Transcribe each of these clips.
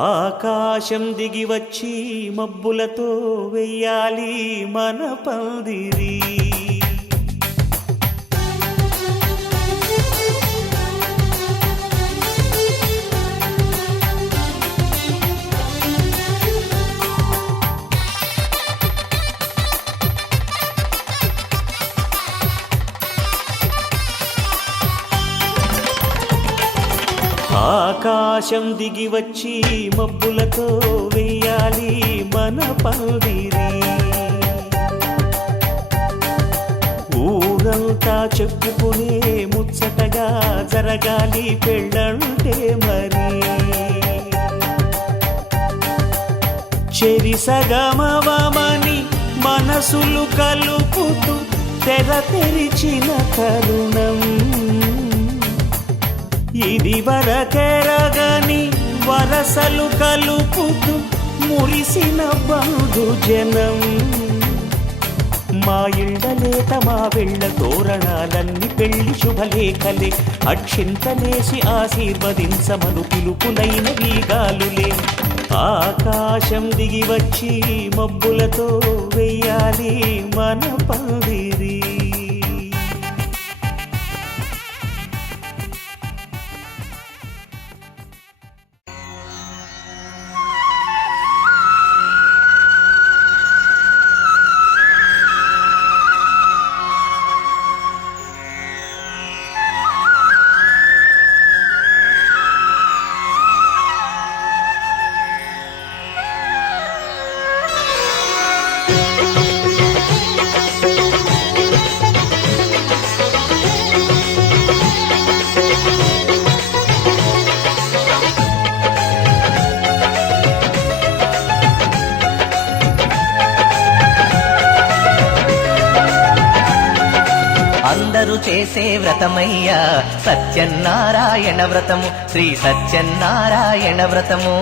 ఆకాశం దిగి వచ్చి మబ్బులతో వెయ్యాలి మన పందిరి. ఆకాశం దిగి వచ్చి మబ్బులతో వెయ్యాలి మన పందిరి. ఊరంతా చెప్పుకునే ముచ్చటగా జరగాలి పెళ్ళంటే మరి. చెరిసగమవమని మనసులు కలుపుతూ తెర తెరిచిన తరుణం ఇది వరకెరగని వరసలు కలుపుతూ మురిసిన బంధుజనం. మా ఇళ్ళలేత మా వెళ్ళ తోరణాలన్నీ పెళ్లి శుభలేఖలే. అక్షింతలేసి ఆశీర్వదించమను పిలుపులైన వీగాలులే. ఆకాశం దిగి వచ్చి మబ్బులతో వెయ్యాలి మన పందిరి. అందరూ చేసే వ్రతమయ్యా సత్యనారాయణ వ్రతము, శ్రీ సత్యనారాయణ వ్రతము.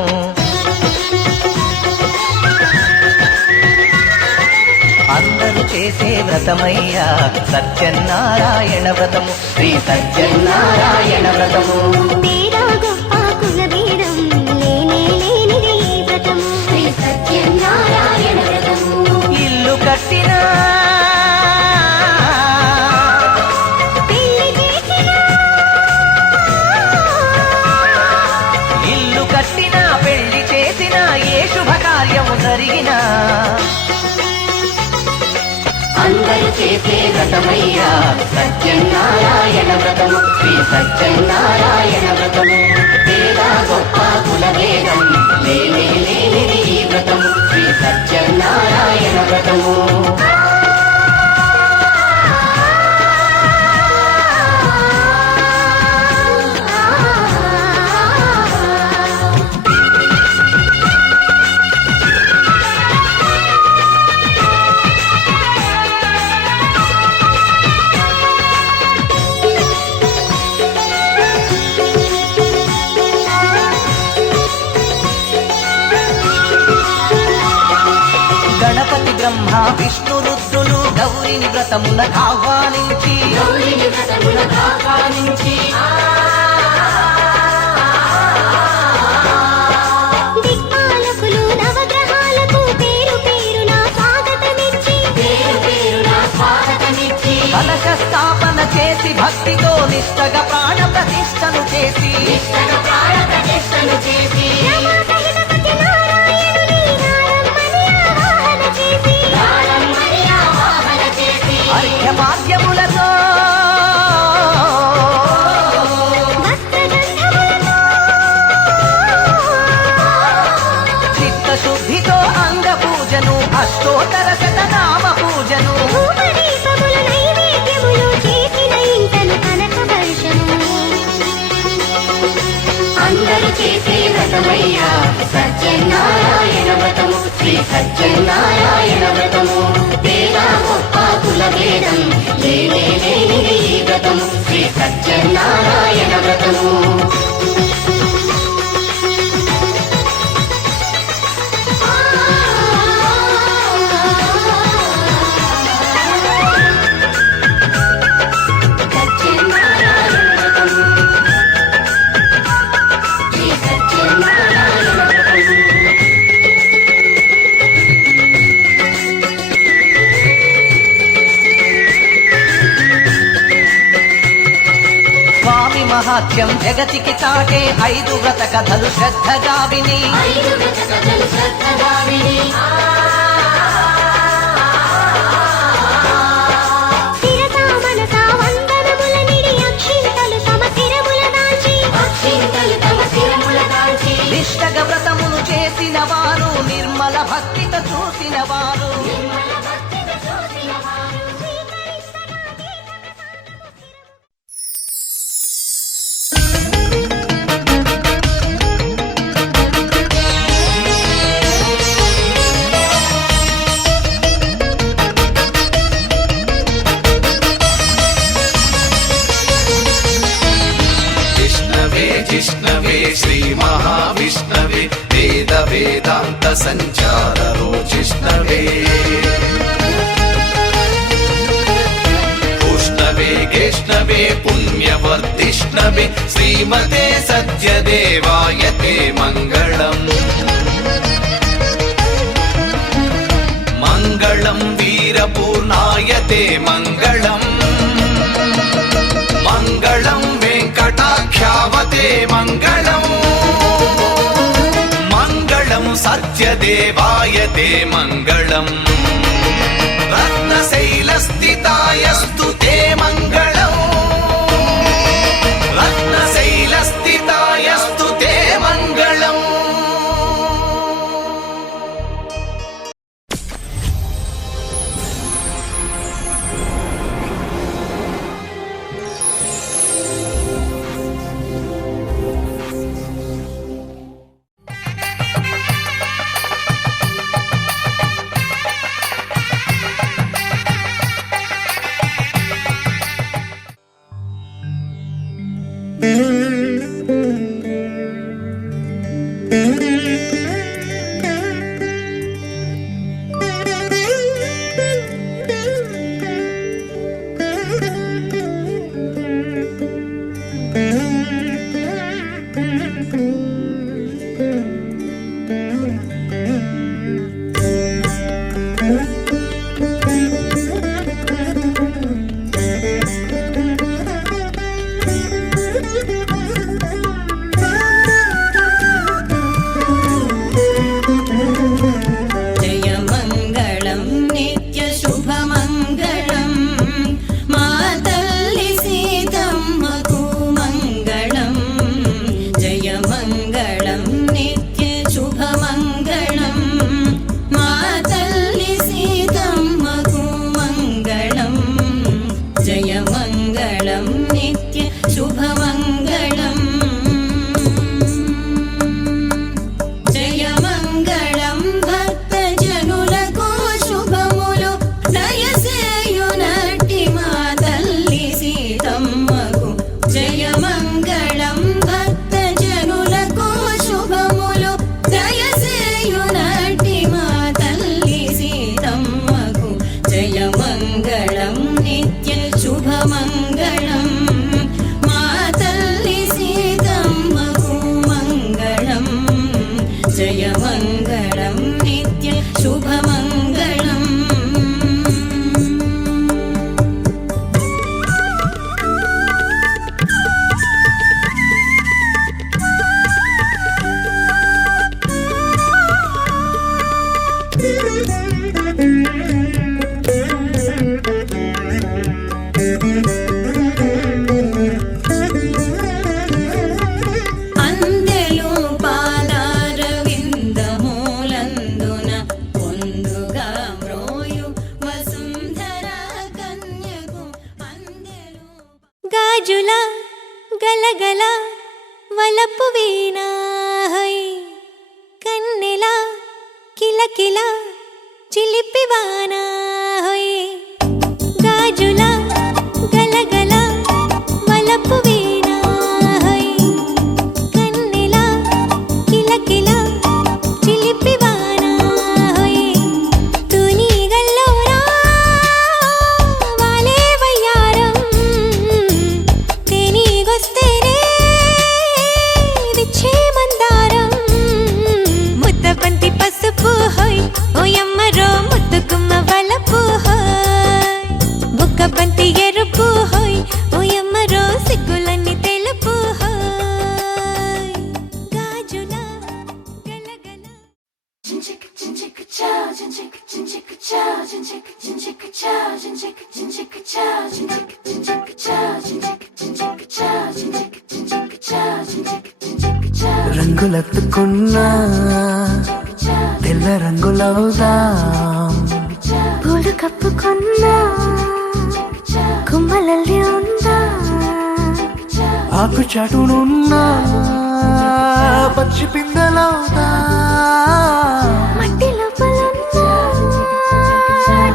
అందరూ చేసే వ్రతమయ్యా సత్యనారాయణ వ్రతము, శ్రీ సత్యనారాయణ వ్రతము. ఇల్లు కట్టినా పెళ్లి చేసిన ఏ శుభకార్యము జరిగినా అందరూ చేసే వ్రతమయ్యా సత్యనారాయణ వ్రతము, శ్రీ సత్యనారాయణ వ్రతము. పేద గొప్ప కుల భేదం లేనిది ఈ వ్రతము, శ్రీ సత్యనారాయణ వ్రతము. గణపతి బ్రహ్మ విష్ణు రుద్రులు గౌరిని వ్రతములకు ఆహ్వానించి దిక్పాలకులు నవగ్రహాలకు పేరు పేరున స్వాగతమిచ్చి కలశ స్థాపన చేసి భక్తితో నిష్టగా ప్రాణ ప్రతిష్టను చేసి అర్ఘ్యపాద్యములతో చిత్తశుద్ధితో అంగ పూజను, అష్టోత్తర శతనామ పూజను. అందరూ చేసే వ్రతమయ్యా సత్యనారాయణ వ్రతము, శ్రీ సత్యనారాయణ వ్రతము. పేద గొప్ప కుల భేదం లేనిది ఈ వ్రతము, శ్రీ సత్యనారాయణ వ్రతము. సత్యనారాయణ వ్రతము, శ్రీ సత్యనారాయణ వ్రతము. మహాత్యం జగతికి చాటే 5 వ్రత కథలు శ్రద్ధగా విని శిరసా మనసా వందనముల నిడి అక్షింతలు తమ శిరముల దాల్చి నిష్టగా వ్రతములు చేసిన వారు నిర్మల భక్తితో చూసిన వారు जिष्णवे श्री महाविष्णवे वेद वेदांत संचारो जिष्णवे उष्णवे गेष्णवे पुण्यवर्धिष्णवे श्रीमते सत्यदेवाय ते मङ्गलम् मङ्गलं वीरपूर्णाय ते मङ्गलम् मङ्गलं वेङ्कटाख्यावते मङ्गलम् मङ्गलं सत्यदेवाय ते मङ्गलम् रत्नशैलस्थितायस्तु ते मङ्गलम् रत्नशैलस्थितायस्तु ते मङ्गलम् గాజుల గలగల వలపు వీణా హై కన్నెల కిలకిల చిలిపివానా హై గాజుల గలగల వలపు వీణా హై కన్నెల కిలకిల చిలిపివానా హై తుని గల్లోరా వాలే వయ్యారం తేని గొస్తేనే విచ్చే మందారం ముద్దబంతి పసుపు హోయ్ ఓయమ్మరో ముద్దుగుమ్మ రంగులెత్తుకున్నా తెల్ల రంగులవుదాం పూలు కప్పుకున్నా కుమ్మలల్లి ఉందా ఆకు చాటునున్నా పచ్చి పిందెలవుదా మట్టి లోపలున్నా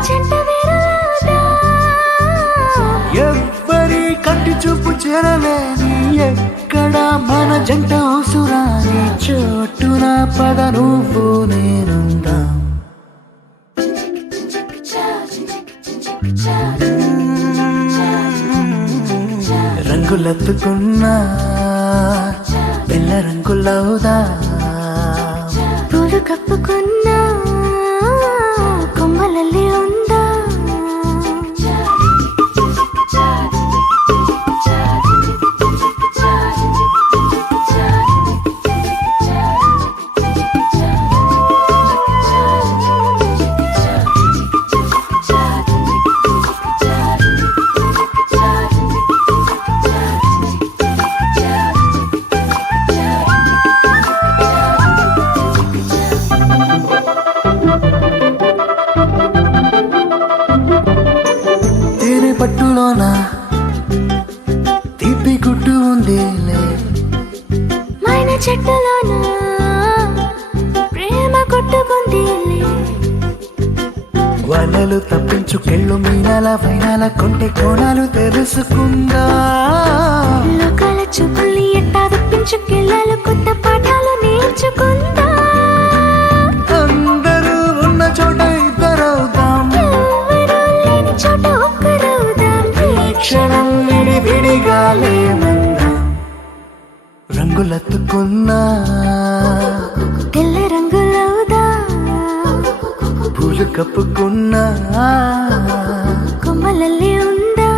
చెంట వేరులాదా ఎవ్వరి కంటి చూపు చేరలేని ఎక్కడ మన జంట అవసరాని చోటున పద నువ్వు నేనుందా రంగులెత్తుకున్నా పిల్ల రంగులవుదా పూలు కప్పుకున్నా కొమ్మలల్లి ఉందా తేనె పట్టులోన తీపి గుట్టు ఉందిలే మైన చెట్టులోన ప్రేమ కొట్టుకుందిలే వలలు తప్పించుకెళ్ళు మీనాల వైనాల కొంటె కోణాలు తెలుసుకుందా లోకాల చూపుల్ని ఎట్టా తప్పించుకెళ్ళాలి కొత్త పాఠాలు నేర్చుకుందా అందరూ ఉన్న చోట ఇద్దరవుదాం ఎవరూ లేని చోట ఒక్కరవుదాం ఈ క్షణం విడివిడిగా లేమందాం రంగులెత్తుకున్నా తెల్ల రంగులవుదా పూలు కప్పుకున్నా కొమ్మలల్లి ఉందా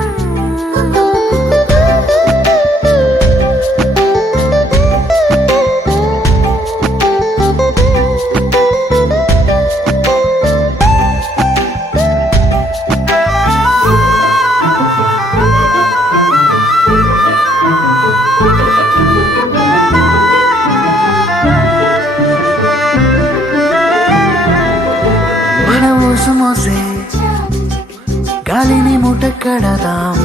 మన ఊసు మోసే గాలిని మూట కడదాం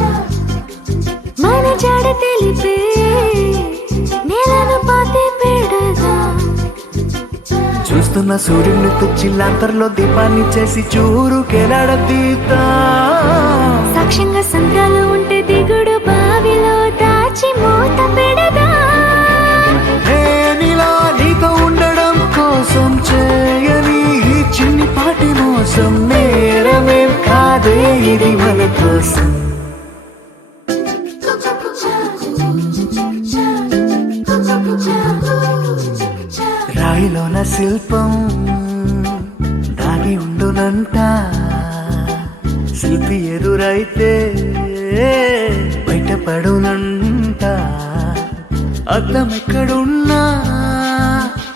మన జాడ తెలిపే నేలను పాతి పెడదాం చూస్తున్న సూర్యుని తెచ్చిల్లాంతర్లో దీపాన్ని చేసి చూరుకెలాడదీద్దాం సాక్ష్యంగా సంద్రాలు ఉంటే దిగుడు బావిలో దాచి మూత పెడదా నేనిలా నీతో ఉండడం కోసం చేయని ఈ చిన్ని పాటి మోసం నేరమేం కాదే ఇది మన కోసం రాయిలోన శిల్పం దాగి ఉండునంట శిల్పి ఎదురైతే బయటపడునంట అద్దం ఎక్కడున్నా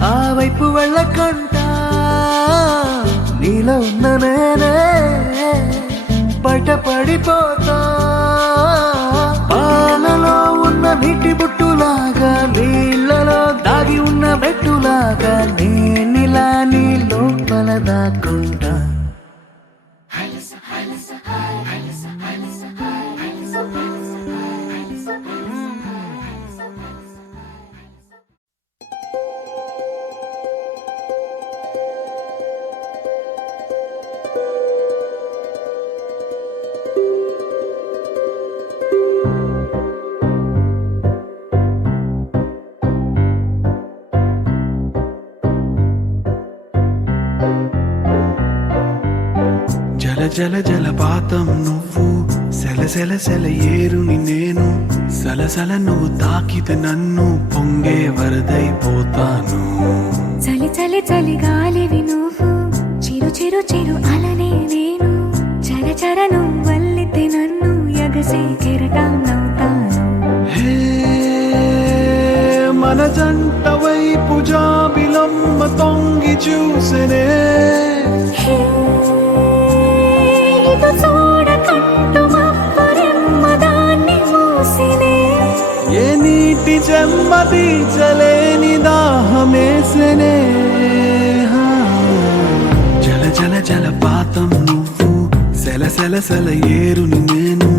ఆ వైపు వెళ్ళకంట నీలో ఉన్న నేనే బయటపడిపోతా పాలలో ఉన్న నీటి బుట్టులాగా నీళ్ళలో దాగి ఉన్న బెట్టులాగా నేనిలా నీ లోపల దాక్కుంటా జల జల జలపాతం నువ్వు సెల సెల సెల ఏరుని నేను సలసల నువ్వు తాకితే నన్ను పొంగే వరదైపోతాను చలి చలి చలి గాలివి నువ్వు చిరు చిరు చిరు అలనే నేను చర చర నువ్వు వల్లితే నన్ను ఎగసే కెరటం నవ్వుతాను హే మన జంట వైపు జాబిలమ్మ తొంగి చూసెనే హే చెమ్మదీచలేని దాహమేసనే జల జల జలపాతం నువ్వు సెల సెల సెల ఏరుని నేను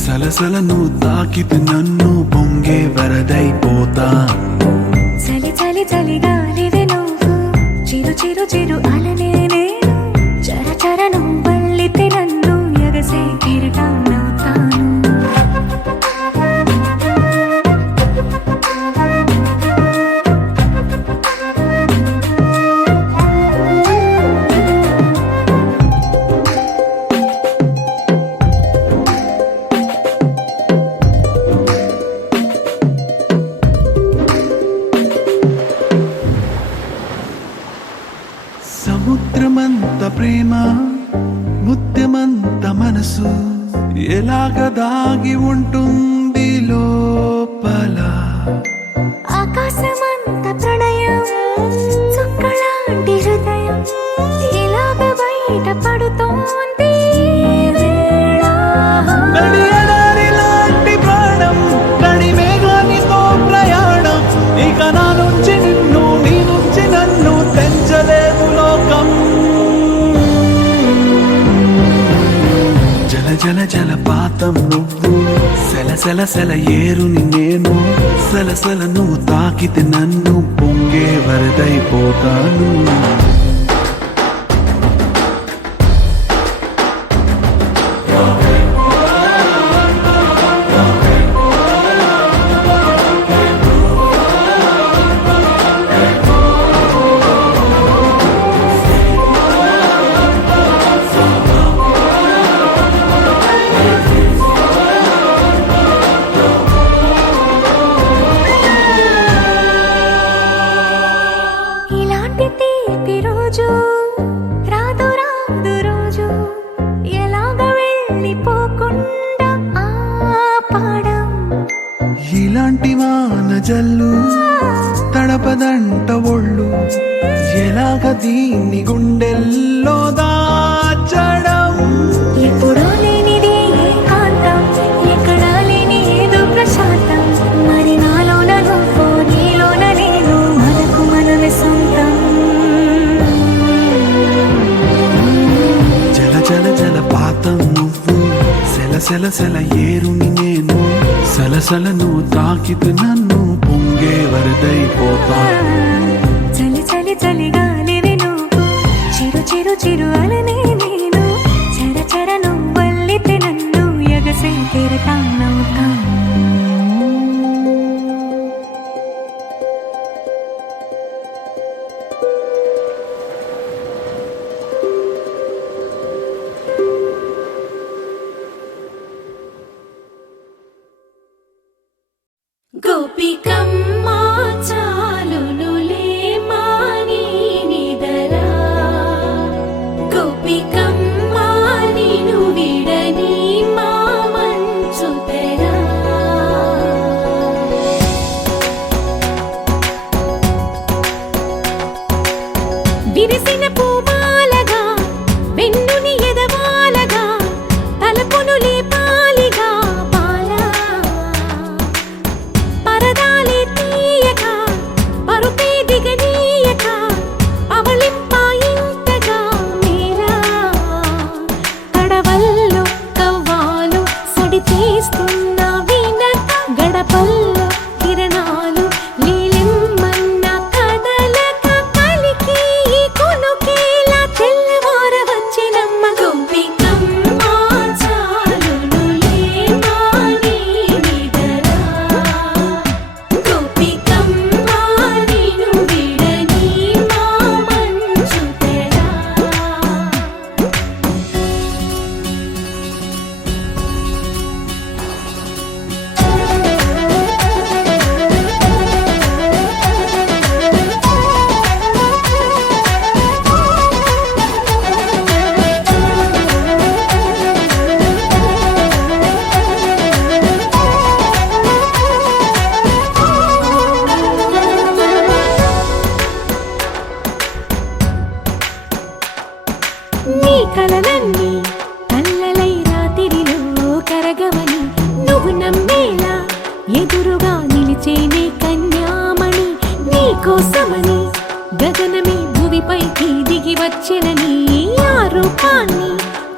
సలసల నువ్వు తాకితే నన్ను పొంగే వరదైపోతా చలి చలి చలి గాలివే నువ్వు చిరు చిరు చిరు అలనే నేను చర చర నువ్వల్లితే నన్ను ఎగసే కిరీటమవుతాను సముద్రమంత ప్రేమ ముత్యమంత మనసు ఎలాగ దాగి ఉంటుంది లోపల ఆకాశమంత ప్రణయం చుక్కలాంటి హృదయం ఇలాగ బయట పడుతోంది నడియడారి లాంటి ప్రాణం నడి మేఘానితో ప్రయాణం ఇక నా నుంచి నిన్ను నీ నుంచి నన్ను తెంచలేదు లోకం జల జల జలపాతం నువ్వు సెల సెల సెల ఏరుని నేను సలసల నువ్వు తాకితే నన్ను పొంగే వరదైపోతాను ఇలాంటి తీపి రోజు రాదు రాదు రోజు ఎలాగ వెళ్ళిపోకుండా ఆపడం ఇలాంటి వాన జల్లు తడపదంట ఒళ్ళు ఎలాగ దీన్ని గుండెల్లో దాచడం ఎప్పుడో లేనిది ఏకాంతం ఎక్కడా లేని ఏదో ప్రశాంతం మరి నాలోన నువ్వు నీలోన నేను మనకు మనమే సొంతం జల జల జలపాతం నువ్వు సెల సెల సెల ఏరుని నేను సలసల నువ్వు తాకితే నన్ను పొంగే వరదైపోతా చలి చలి చలి గాలివే నువ్వు చిరు చిరు చిరు అలనే నేను చర చర నువ్వల్లితే నన్ను ఎగసే కిరీటమవుతాను గోపికమ్మ చాలునులే మాని నిదరా గోపికమ్మ నిను విడని మా మంచు తెరా విరిసిన పూమాలగా వెన్నుని ఎదవాలగా తలపును లేపాలిగా బాలా పరదాలే తీయక పరుపే దిగనీయక అవళింపాయింతగా మీరా కడవల్లో కవ్వాలు సడి తీస్తున్న వీణక గడపల్లో కిరణాలు లీలిమ్మన్న కదలక కలికి ఈ కొనుకేలా తెల్లవార వచ్చినమ్మ గోపికమ్మ చాలునులే మాని నిదరా గోపికమ్మ నిను విడని మా మంచు తెరా నీ కలలన్నీ కల్లలై రాత్రిలో కరగవని నువ్వు నమ్మేలా ఎదురుగా నిలిచే నీ కోసమని గగనమే భూమిపైకి దిగి వచ్చినని ఆ రూపాన్ని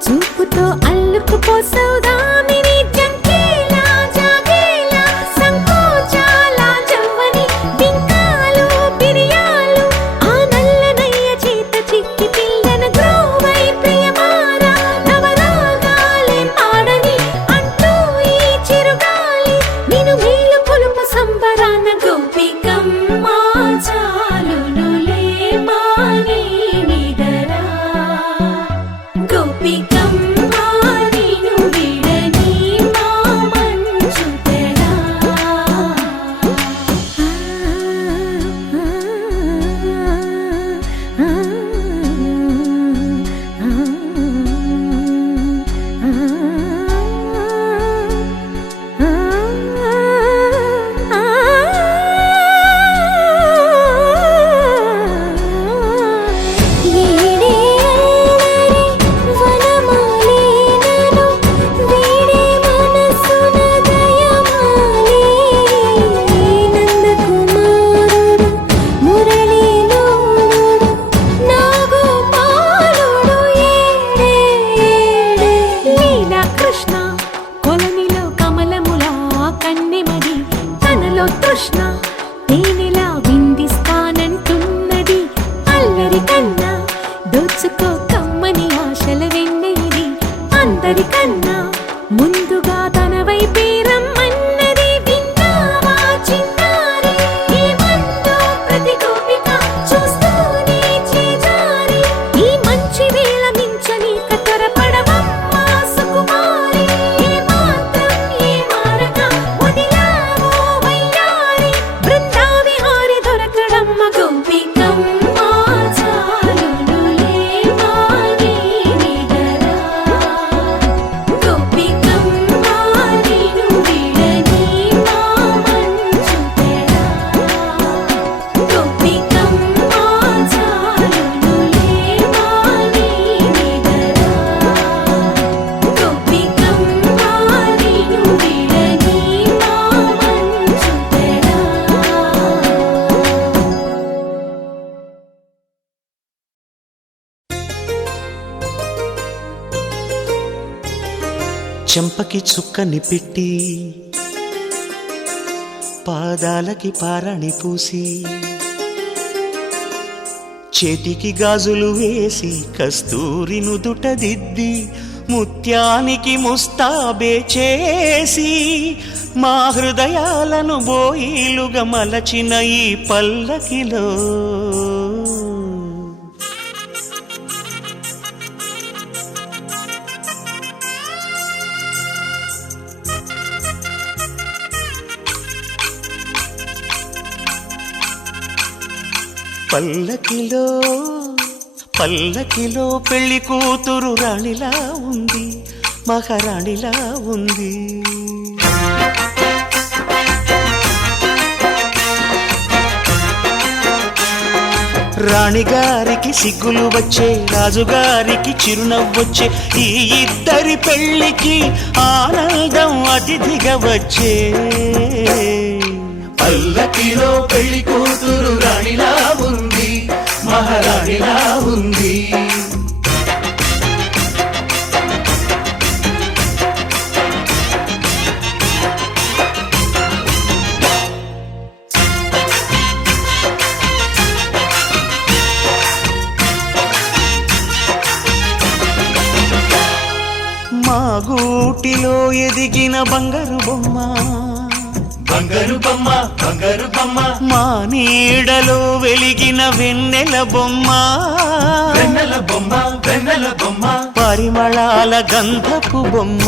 చూపుతో అల్లుకుపోసౌదామిని జంకేలా జాగేలా సంకోచాల జవ్వని బింకాలు బిరియాలు ఆ నల్లనయ్య చేత చిక్కి పిల్లన గ్రోవై ప్రియమారా నవరాగాలే పాడని అంటూ ఈ చిరుగాలి నిన్ను మేలు కొలుపు సంబరాన గోపికమ్మ చాలునులే మాని నిదరా గోపికమ్మ నిన్ను విడని మా మంచు తెరా కృష్ణ తేనెలా విందిస్తానంటున్నది అల్లరి కన్నా దోచుకో కమ్మని ఆశల వెన్నెయిది అందరికన్నా ముందుగా తన వైపే రమ్మన్నది విన్నావా చిన్నారి ఏమందో ప్రతి గోపిక చూస్తూనే చేజారి ఈ మంచి వేళ మించని కతరపడవమ్మా సుకుమారి ఏ మాత్రం ఏ మారక వదిలావో వయ్యారి బృందావిహారి దొరకడమ్మ గోపికమ్మ చాలునులే మాని నిదరా గోపికమ్మ నిన్ను విడని మా మంచు తెరా గోపికమ్మ చాలునులే మాని నిదరా గోపికమ్మ నిన్ను విడని మా మంచు తెరా చెంపకి చుక్కని పెట్టి పాదాలకి పారాణి పూసి చేతికి గాజులు వేసి కస్తూరి నుదుట దిద్ది ముత్యానికి ముస్తాబే చేసి మా హృదయాలను బోయిలుగా మలచిన ఈ పల్లకిలో పల్లకిలో పల్లకిలో పెళ్లి కూతురు రాణిలా ఉంది మహారాణిలా ఉంది రాణిగారికి సిగ్గులు వచ్చే రాజుగారికి చిరునవ్వొచ్చే ఈ ఇద్దరి పెళ్లికి ఆనందం అతిథిగా వచ్చే పల్లకిలో పెళ్లి కూతురు రాణిలా ఉంది మహారాణిలా ఉంది మా గూటిలో ఎదిగిన బంగారు బొమ్మ బంగారు బొమ్మ బంగారు బొమ్మ మా నీడలో వెలిగిన వెన్నెల బొమ్మ వెన్నెల బొమ్మ వెన్నెల బొమ్మ పరిమళాల గంధపు బొమ్మ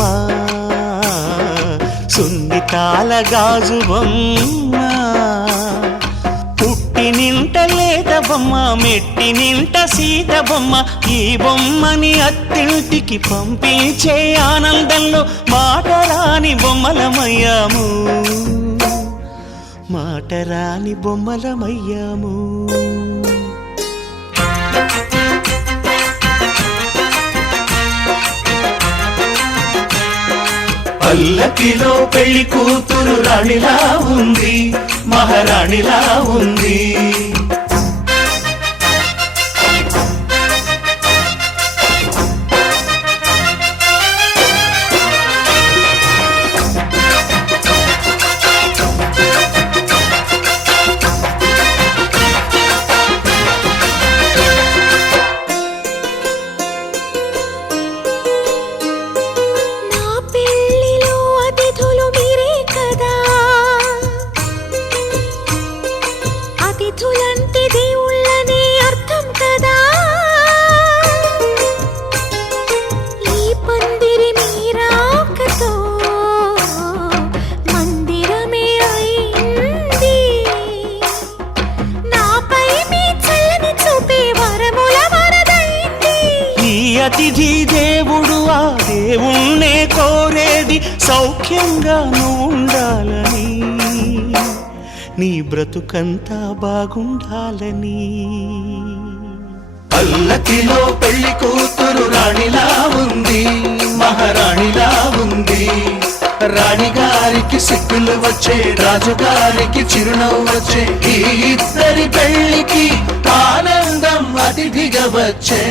సున్నితాల గాజు బొమ్మ పుట్టి నింట లేత బొమ్మ మెట్టి నింట సీత బొమ్మ ఈ బొమ్మని అత్తింటికి పంపించే ఆనందంలో మాటరాని బొమ్మలమయ్యాము మాటరాని బొమ్మలమయ్యాము పల్లకిలో పెళ్లి కూతురు రాణిలా ఉంది మహారాణిలా ఉంది అతిథి దేవుడు ఆ దేవుణ్ణే కోరేది సౌఖ్యంగా నువ్వు ఉండాలని, నీ బ్రతుకంతా బాగుండాలని. పల్లకిలో పెళ్లి కూతురు రాణిలా ఉంది, మహారాణిలా ఉంది. రాణిగారికి సిగ్గులు వచ్చే, రాజుగారికి చిరునవ్వు వచ్చే, ఈ ఇద్దరి పెళ్లికి ఆనందం అతిథిగా వచ్చే.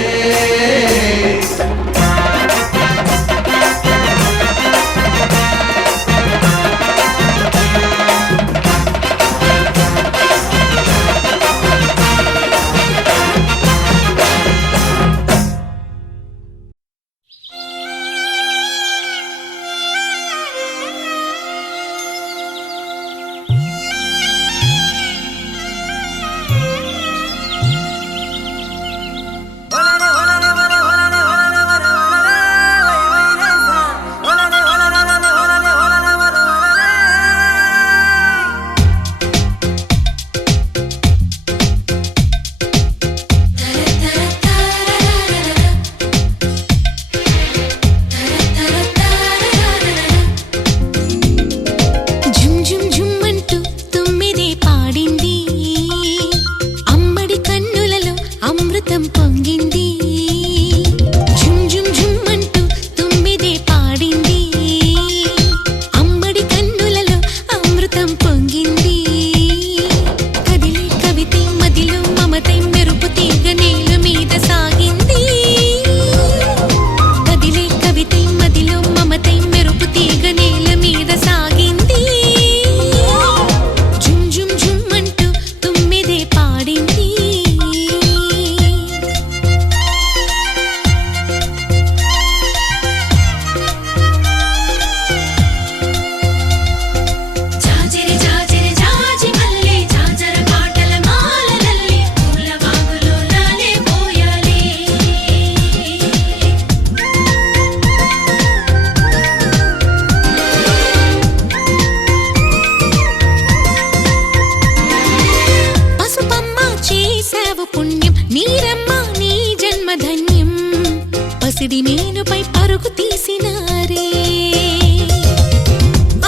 పసిడి మేనుపై పరుగు తీసినారే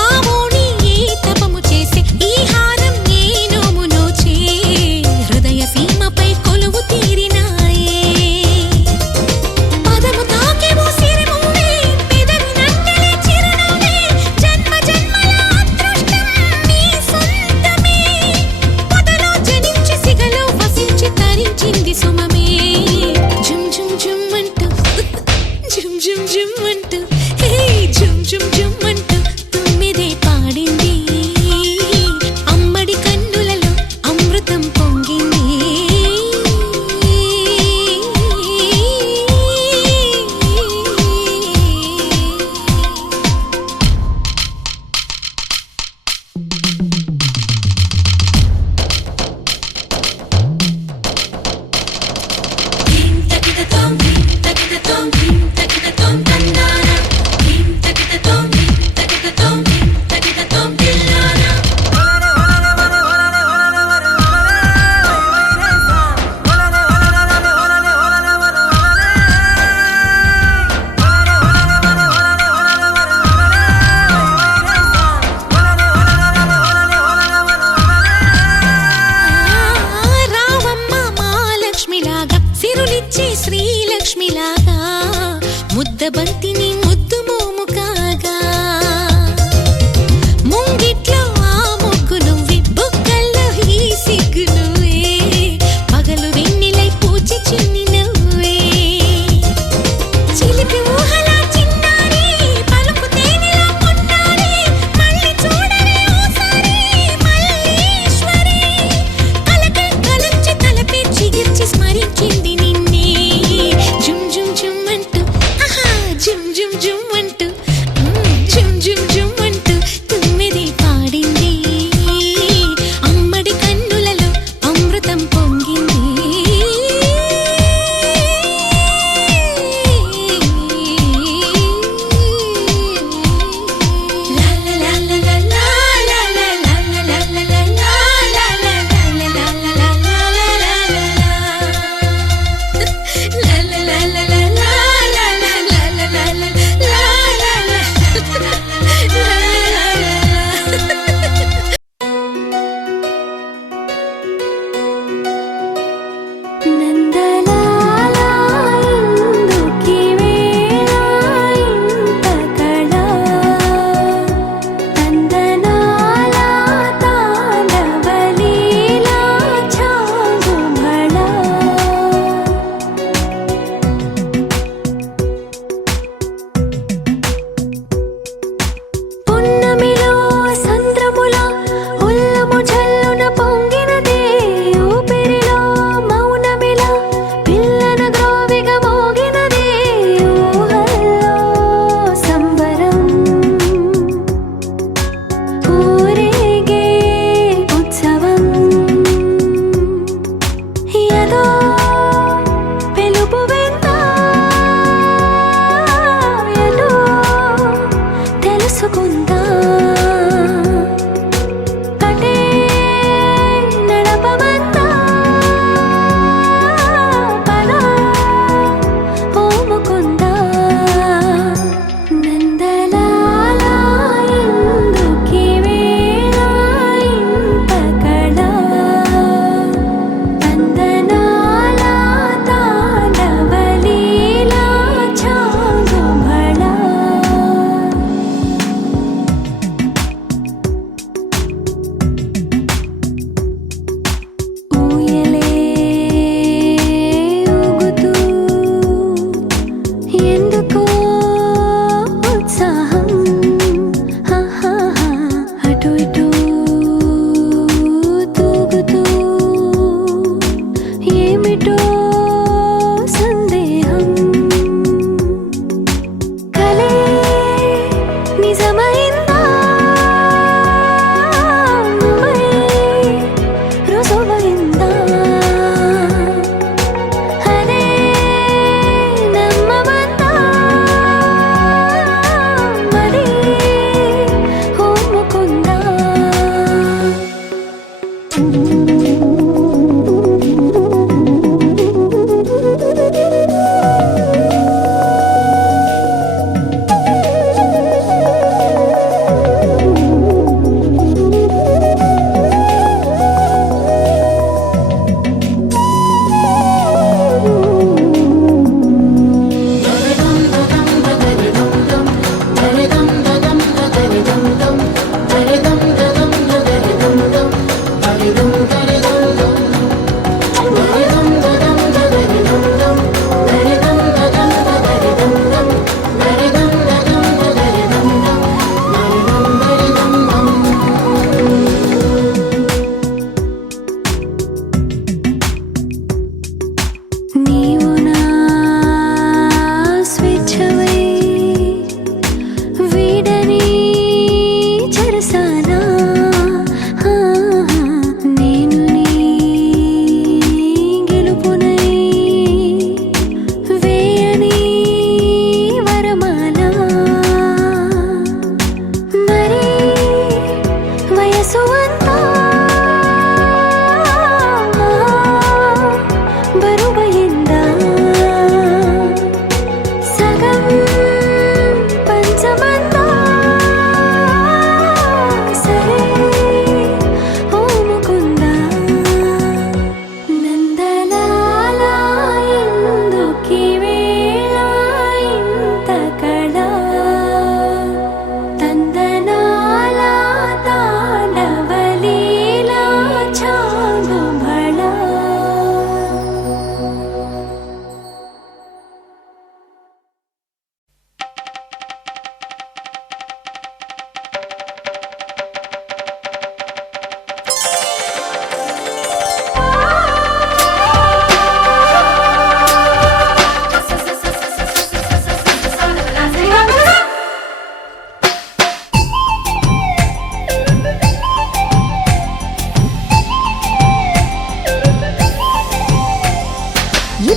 ఆవోని ఏ తపము చేసే ఈ హారం ఏ నోము నోచే హృదయ సీమపై కొలువు తీరినాయే పదము తాకేవో సిరిమువే పెదవి నంటలే చిరునవ్వే జన్మ జన్మల అదృష్టం నీ సొంతమే పొదలో జనించి సిగలో వసించి తరించింది సుమమే జుమ్ జుమ్ జుమ్ అంటూ జుమ్ జుమ్ జుమ్ అంటూ హే జుమ్ జుమ్ జుమ్ అంటూ తుమ్మిదే పాడింది అమ్మడి కన్నులలో అమృతం పొంగింది రావమ్మ మహాలక్ష్మిలాగా సిరులిచ్చే శ్రీలక్ష్మిలాగా ముద్దబంతిని ముద్దు మోము కాగా ముంగిట్లో ఆ ముగ్గు నువ్వే బుగ్గల్లో ఈ సిగ్గు నువ్వే పగలు వెన్నెలై పూచి చిన్ని నవ్వే చిలిపి ఊహలా చిన్నారి పలుకు తేనెలా పొన్నారి మళ్ళీ చూడరే ఓసారి మల్లీశ్వరి కలకై కలంచి తలపై చిగిర్చి స్మరించింది నిన్నే జుమ్ జుమ్ జుమ్ అంటూ ఆహా జుమ్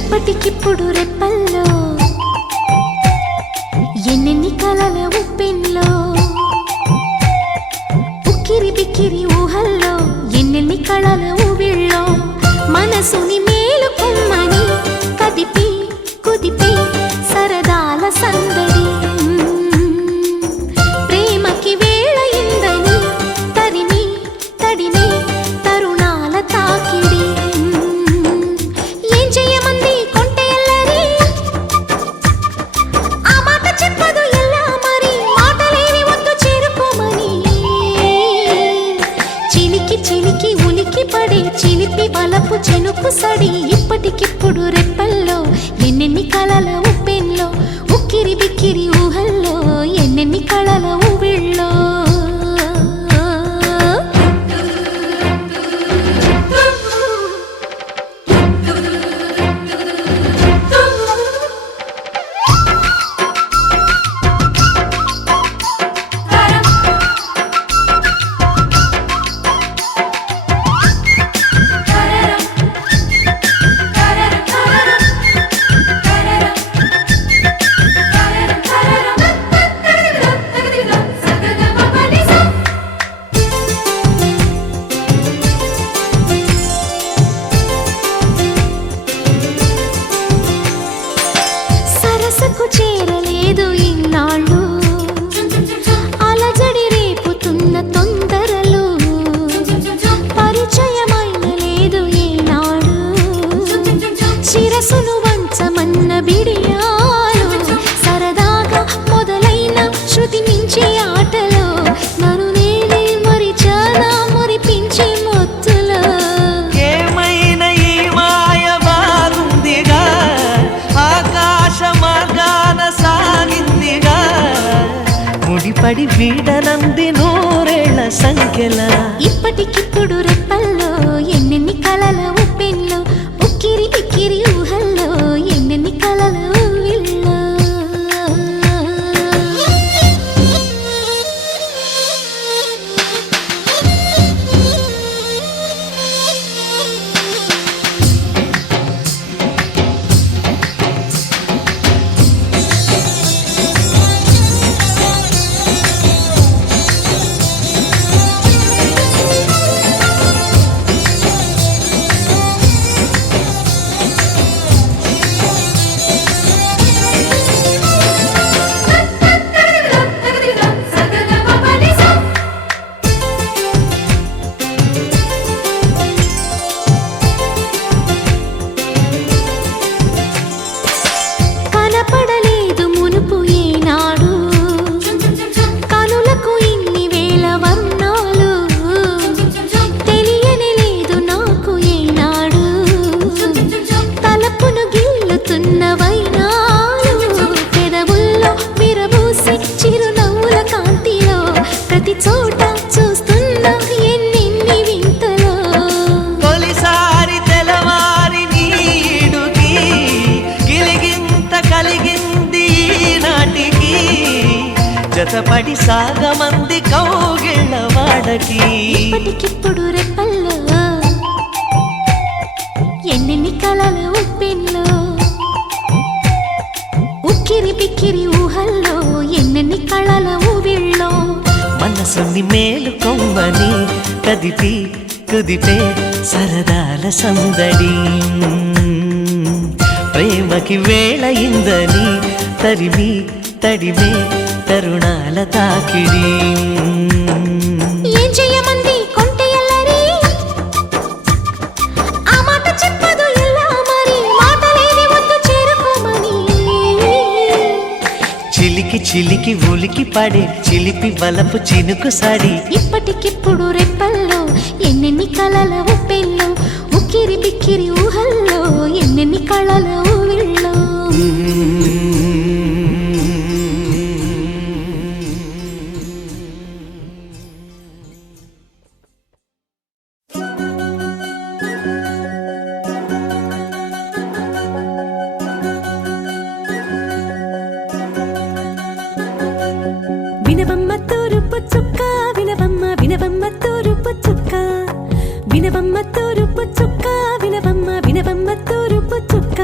ఇప్పటికిప్పుడు రెప్పల్లో ఎన్నెన్ని కలల ఉప్పెన్లో ఉక్కిరి బిక్కిరి ఊహల్లో ఎన్నెన్ని కళల ఊవిళ్ళో మనసుని మేలు కొమ్మని కదిపి కుదిపి సరదాల సందడి ప్రేమకి వేళ ఇందని తరిమి తడిమి తరుణాల తాకిడి ఏం చెయ్యమంది కొంటెల్లరి ఆ మాట చెప్పదు ఎలా మరి మాటలేవి వద్దు చేరుకోమని చిలికి చిలికి ఉలికి పడే చిలిపి వలపు చెనుకు సడి ఇప్పటికిప్పుడు రెప్పల్లో ఎన్నెన్ని కళల ఉప్పెన్లో ఉక్కిరి బిక్కిరి ఊహల్లో ఎన్నెన్ని కళల ఊవిళ్ళో సరసకు చేరలేదు ఇన్నాళ్ళు అలజడి రేపుతున్న తొందరలు పరిచయమైన లేదు ఏనాడు శిరసును వంచమన్న బిడియాలు సరదాగా మొదలైన శృతి మించే ఆటలో నన్ను నేనే మరిచానా మురిపించే మొత్తులో ఏమైనా ఈ మాయ బాగుందిగా ఆకాశ మార్గాన సాగిందిగా ముడిపడి వీడనంది నూరేళ్ల సంఖ్యల ఇప్పటికిప్పుడు రెప్పల్లో ఎన్నెన్ని కలల ఉప్పెన్లో ఉక్కిరి బిక్కిరి ఊహల్లో ఎన్నెన్ని కలల ఊవిళ్ళో కనపడలేదు మునుపు ఏనాడు కనులకు ఇన్ని వేల వర్ణాలు తెలియని లేదు నాకు ఏనాడు తలపును గిల్లుతున్న వైనాలు పెదవుల్లో విరబూసి చిరునవ్వుల కాంతిలో ప్రతి చోట చూస్తున్న ఎన్నెన్ని వింతలో తొలిసారి తెలవారి నీడుకి గిలిగింత కలిగింది నాటికి జతపడి సాగమంది కౌగిళ్ళ వాడకి ఇప్పటికిప్పుడు రెప్పల్లో ఎన్నెన్ని కలల ఉప్పెన్లో ఉక్కిరి బిక్కిరి ఊహల్లో ఎన్నెన్ని కళల ఊవిళ్ళో మనసుని మేలు కొమ్మని కదిపి కుదిపే సరదాల సందడి ప్రేమకి వేళ ఇందని తరిమి తడిమే తరుణాల తాకిడి ఏం చెయ్యమంది కొంటెల్లరి ఆ మాట చెప్పదు ఎలా మరి మాటలేవి వద్దు చేరుకోమని చిలికి చిలికి ఉలికి పడే చిలిపి వలపు చినుకు సడి ఇప్పటికిప్పుడు రెప్పల్లో ఎన్నెన్ని కలల ఉప్పెల్లో ఉక్కిరి బిక్కిరి ఊహల్లో ఎన్నెన్ని కళల ఊవిళ్ళో వినవమ్మ తూరుపు చుక్క వినవమ్మ వినవమ్మ తూరుపు చుక్క వినవమ్మ తూరుపు చుక్క వినవమ్మ వినవమ్మ తూరుపు చుక్క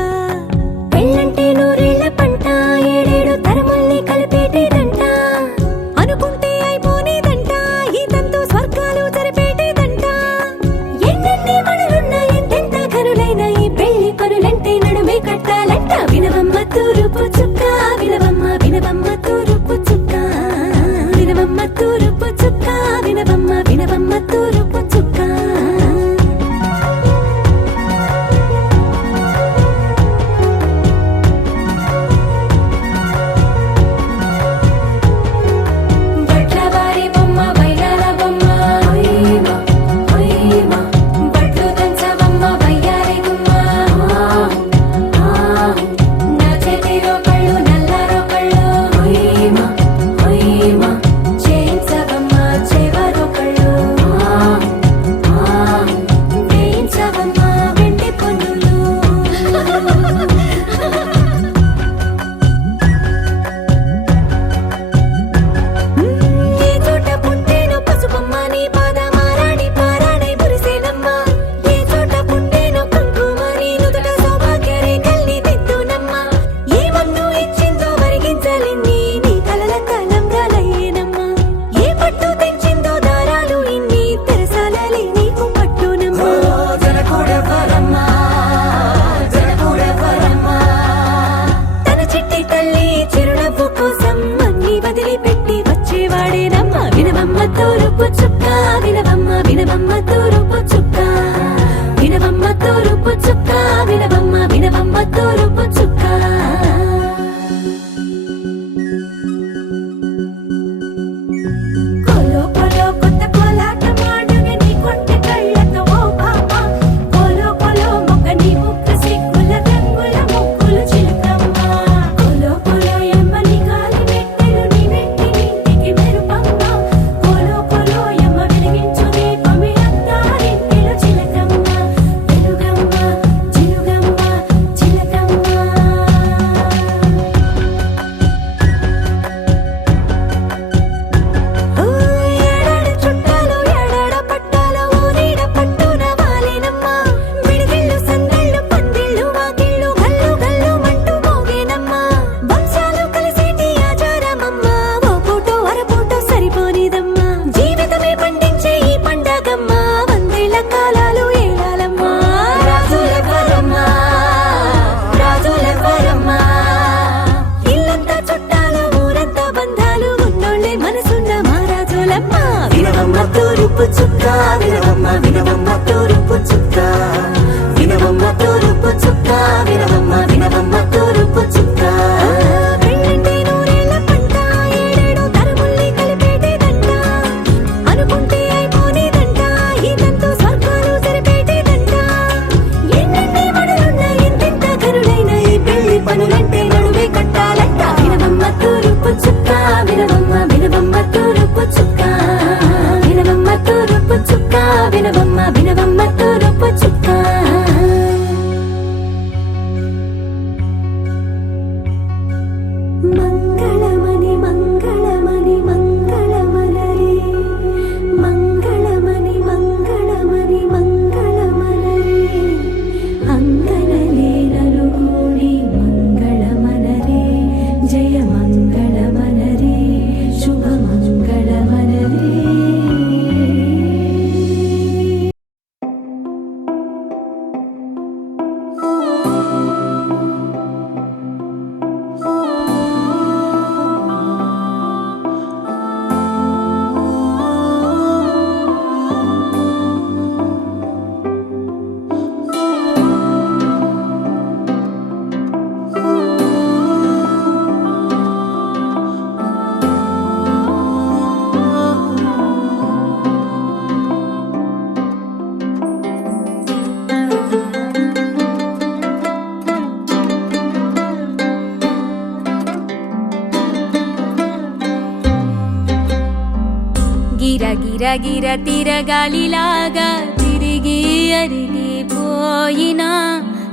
గిర తిరగాలిలాగా తిరిగి అరిగిపోయినా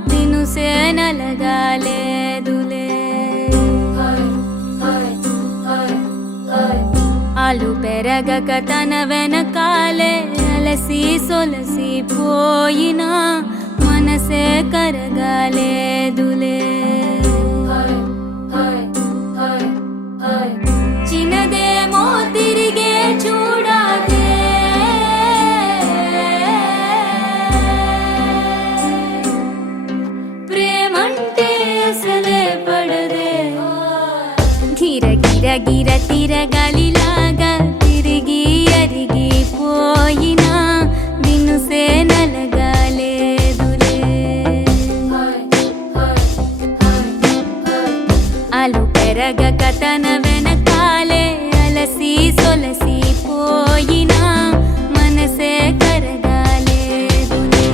దినుసే నలగాలేదులే ఆలు పెరగక తన వెనకాలే అలసి సొలసి పోయినా మనసే కరగాలేదులే చిన్నదేమో తిరిగే చూడాదే ప్రేమంటే అసలే పడదే గిర తిరగాలిలాగా తిరిగి అరిగిపోయినా దినుసే నలగాలేదులే ఆలు పెరగక తన వెనకాలే అలసి సొలసి పోయినా మనసే కరగాలేదులే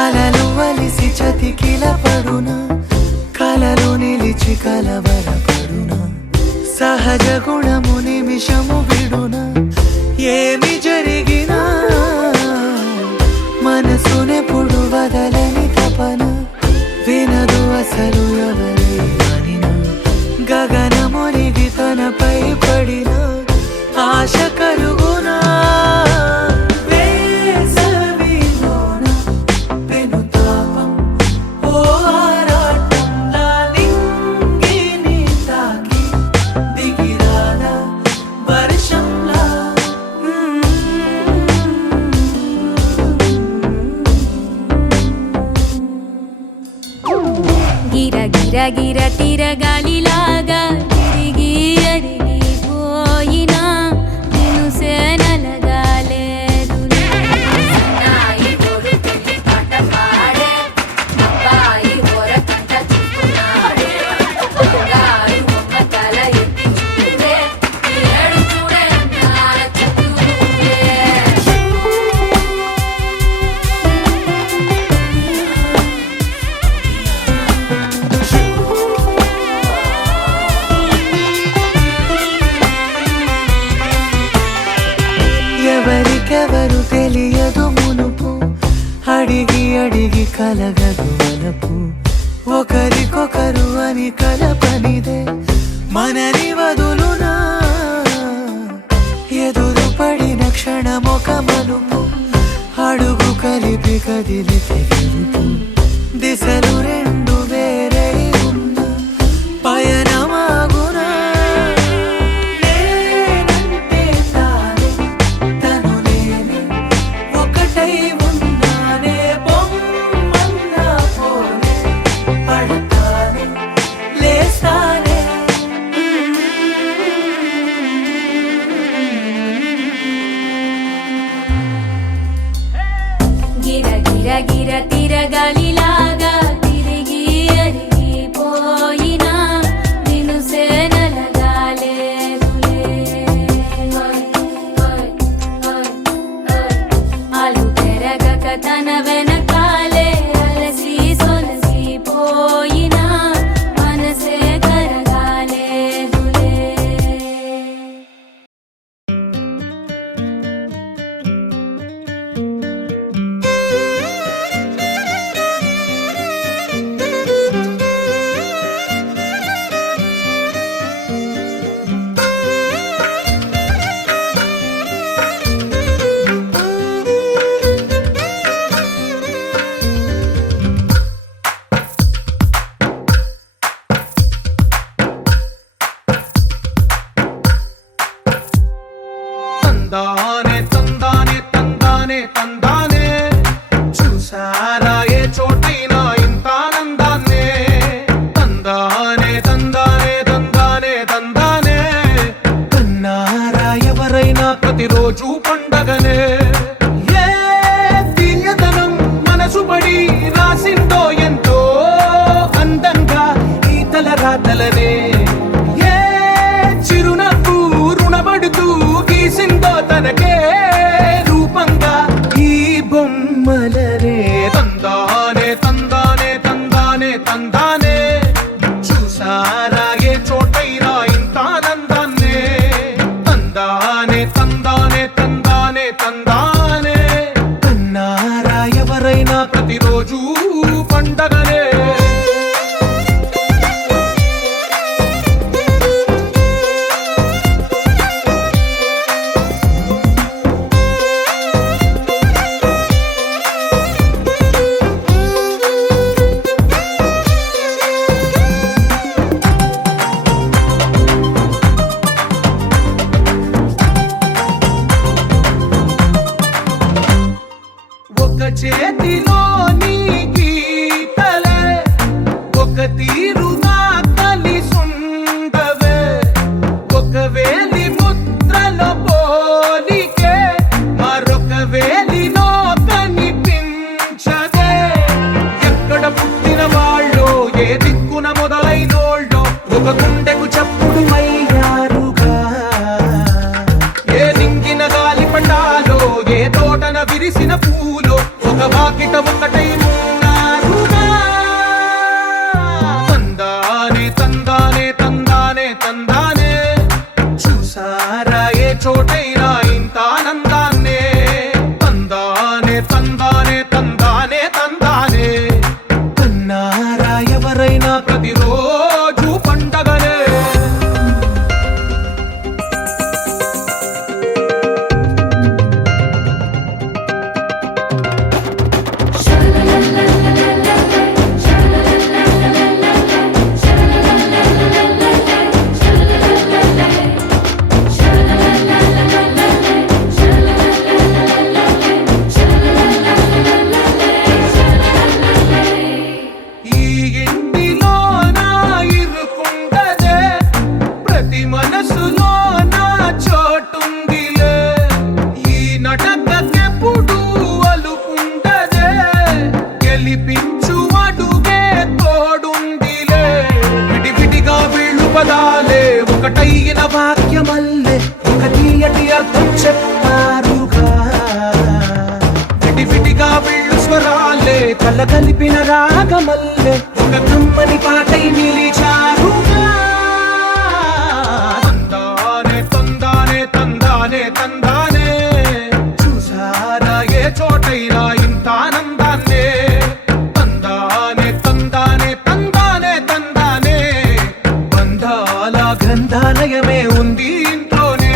అలలు వలిసి చతికిల పడునా కలలు నిలిచి కలవరపడునా సహజ గుణము నిమిషము విడునా ఏమి జరిగినా మనసునెప్పుడు వదలని తపన వినదు అసలు ఎవరి అనినా గగనమునిగి తనపై పడిన ఆశ కలుగునా వేసవిలోన పెనుతాపం ఓ ఆరాటంలా నింగిని తాకి దిగిరాదా వర్షంలా గిర తిరగాలిలాగా తిరిగి అరిగిపోయినా దినుసే నలగాలేదులే ఎవరికెవరు తెలియదు మునుపు అడిగి అడిగి కలగదు వలపు ఒకరికొకరు అని కలపనిదే మనని వదులునా ఎదురు పడిన క్షణమొక మలుపు అడుగు కలిపి కదిలితే గెలుపు దిశలు రెండు వేరే ఉన్న పయనమాగునా నేనంటే తానే తను నేనే ఒకటై ఉన్నానే బొమ్మన్నా పోనే పడతానే లేస్తానే గిర తిరగాలిలాగా తిరిగి తీరుగా కలిసుండవే ఒక వేలి ముద్రలో పోలికే మరొక వేలిలో కనిపించదే ఎక్కడ పుట్టిన వాళ్ళో ఏ దిక్కున మొదలైనోళ్ళో ఒక గుండెకు చప్పుడు అయ్యారుగా ఏ నింగిన గాలి పటాలో ఏ తోటన విరిసిన పూలో ఒక వాకిట ఒకటై ఉన్నారుగా తందానే తందానే తందానే తందానే చూసారా ఏ చోటైనా ఇంత ఆనందాన్నే తందానే తందానే తందానే తందానే కన్నారా ఎవరైనా ప్రతిరోజు పండగనే ఈ ఇంటిలో నా ఇరుకుండదే ప్రతి మనసులో నా చోటుందిలే ఈ నటకెప్పుడు అలుకుండదే గెలిపించు అడుగే తోడుందిలే విడివిడిగా వీళ్ళు పదాలే ఒకటైన వాక్యమల్లే ఒక తీయటి అర్థం చెప్పారుగా విడివిడిగా వీళ్ళు స్వరాలే కల కలిపిన రాగమల్లే ఒక కమ్మని పాటై నిలిచారుగా తందానే తందానే తందానే తందానే చూసారా ఏ చోటైనా ఇంత ఆనందాన్నే తందానే తందానే తందానే తందానే బంధాల గ్రంథాలయమే ఉంది ఇంట్లోనే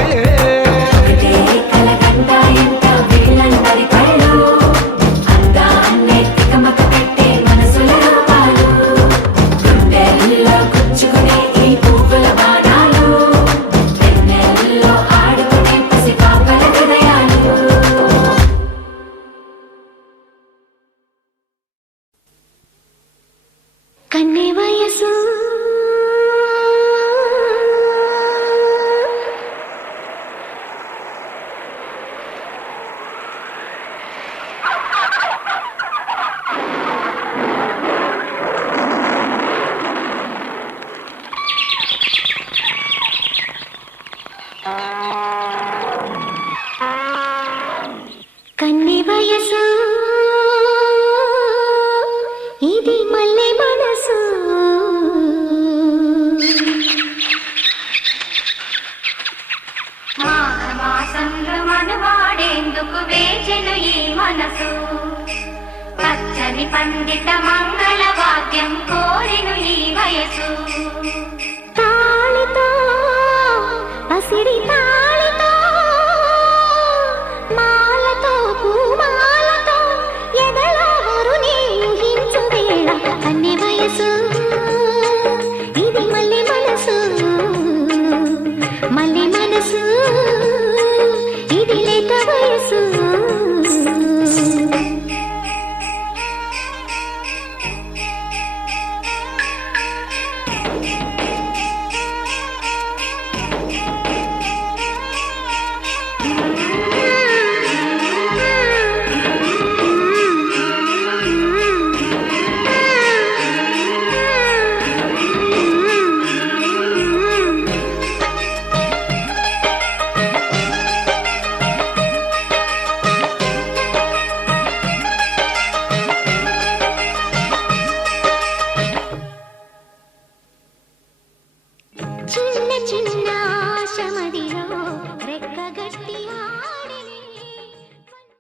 కన్నె వయసు కన్నె వయసు ఇది మల్లె మనసు మాఘమాసంలో మనవాడేందుకు వేచెను ఈ మనసు పచ్చని పండిత మంగళ వాద్యం